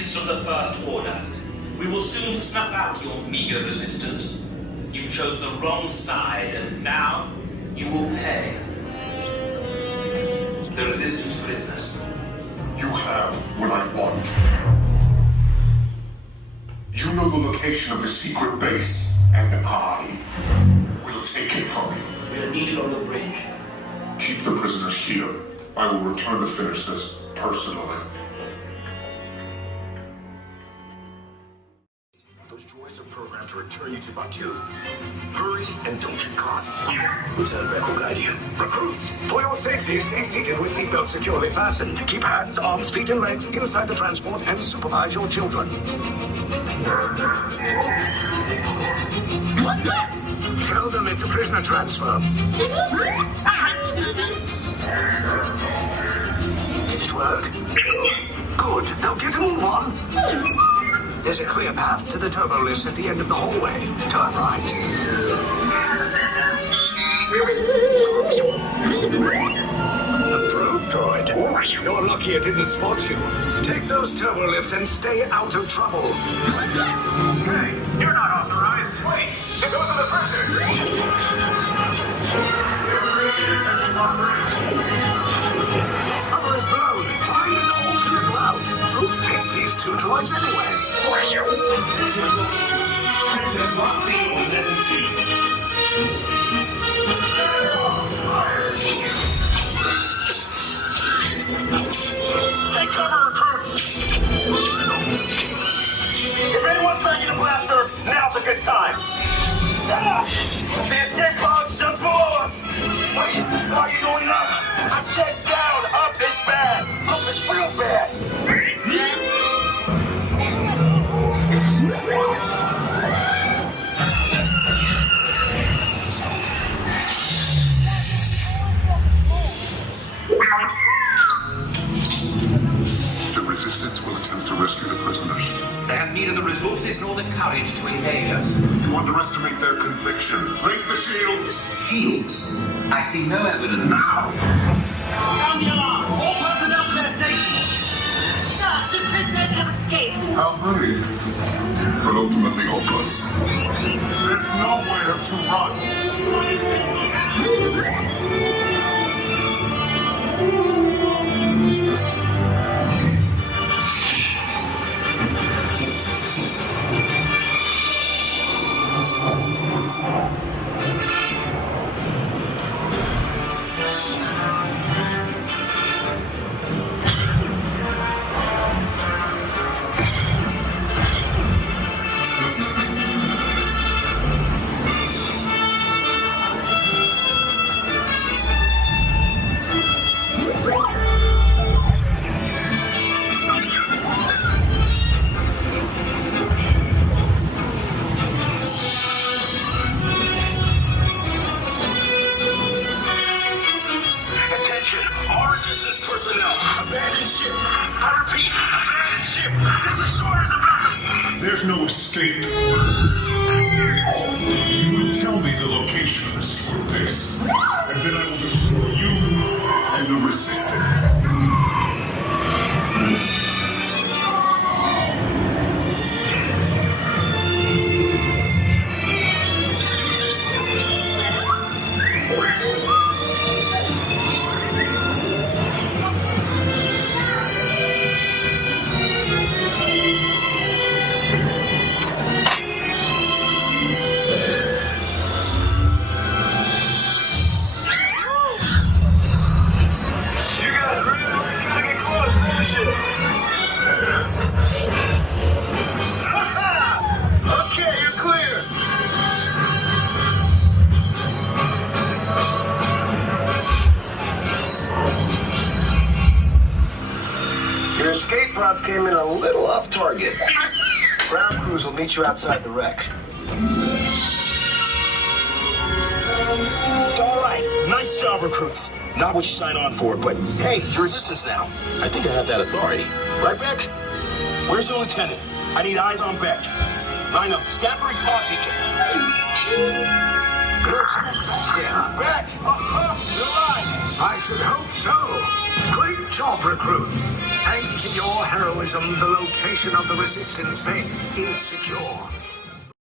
champions of the First Order. We will soon snuff out your meager resistance. You chose the wrong side, and now you will pay. The resistance prisoners. You have what I want. You know the location of the secret base, and I will take it from you. We are needed on the bridge. Keep the prisoners here. I will return to finish this personally. Those droids are programmed to return you to Batu. Hurry and don't get caught. Lieutenant Beck will guide you. Recruits, for your safety, stay seated with seatbelts securely fastened. Keep hands, arms, feet, and legs inside the transport and supervise your children. Tell them it's a prisoner transfer. Did it work? Good. Now get a move on. There's a clear path to the turbo lifts at the end of the hallway. Turn right. A probe droid. You're lucky it didn't spot you. Take those turbo lifts and stay out of trouble. Hey, you're not authorized. Wait, it goes to the pressure. Cover is blown. Find an alternate route. Who picked these two droids anyway? Take cover, recruits. If anyone's making a blaster, now's a good time. The escape pod's just below us. Wait, why are you going up? I said down. Up is bad. Up is real bad. The Resistance will attempt to rescue the prisoners. They have neither the resources nor the courage to engage us. You underestimate their conviction. Raise the shields! Shields? I see no evidence. Now! Sound the alarm! All personnel to their stations! Sir, the prisoners have escaped. How brave, but ultimately hopeless. There's nowhere to run. Resistance personnel, abandoned ship. I repeat, abandoned ship. This destroyer's about. There's no escape. You will tell me the location of the secret base, and then I will destroy you and the Resistance. Okay, you're clear. Your escape pods came in a little off target. Ground crews will meet you outside the wreck. All right, nice job, recruits. Not what you signed on for, but hey, it's your Resistance now. I think I have that authority. Right, Beck? Where's the lieutenant? I need eyes on Beck. Line up, scan for his pod beacon. Lieutenant Beck here. Beck! You're alive! I should hope so. Great job, recruits. Thanks to your heroism, the location of the Resistance base is secure.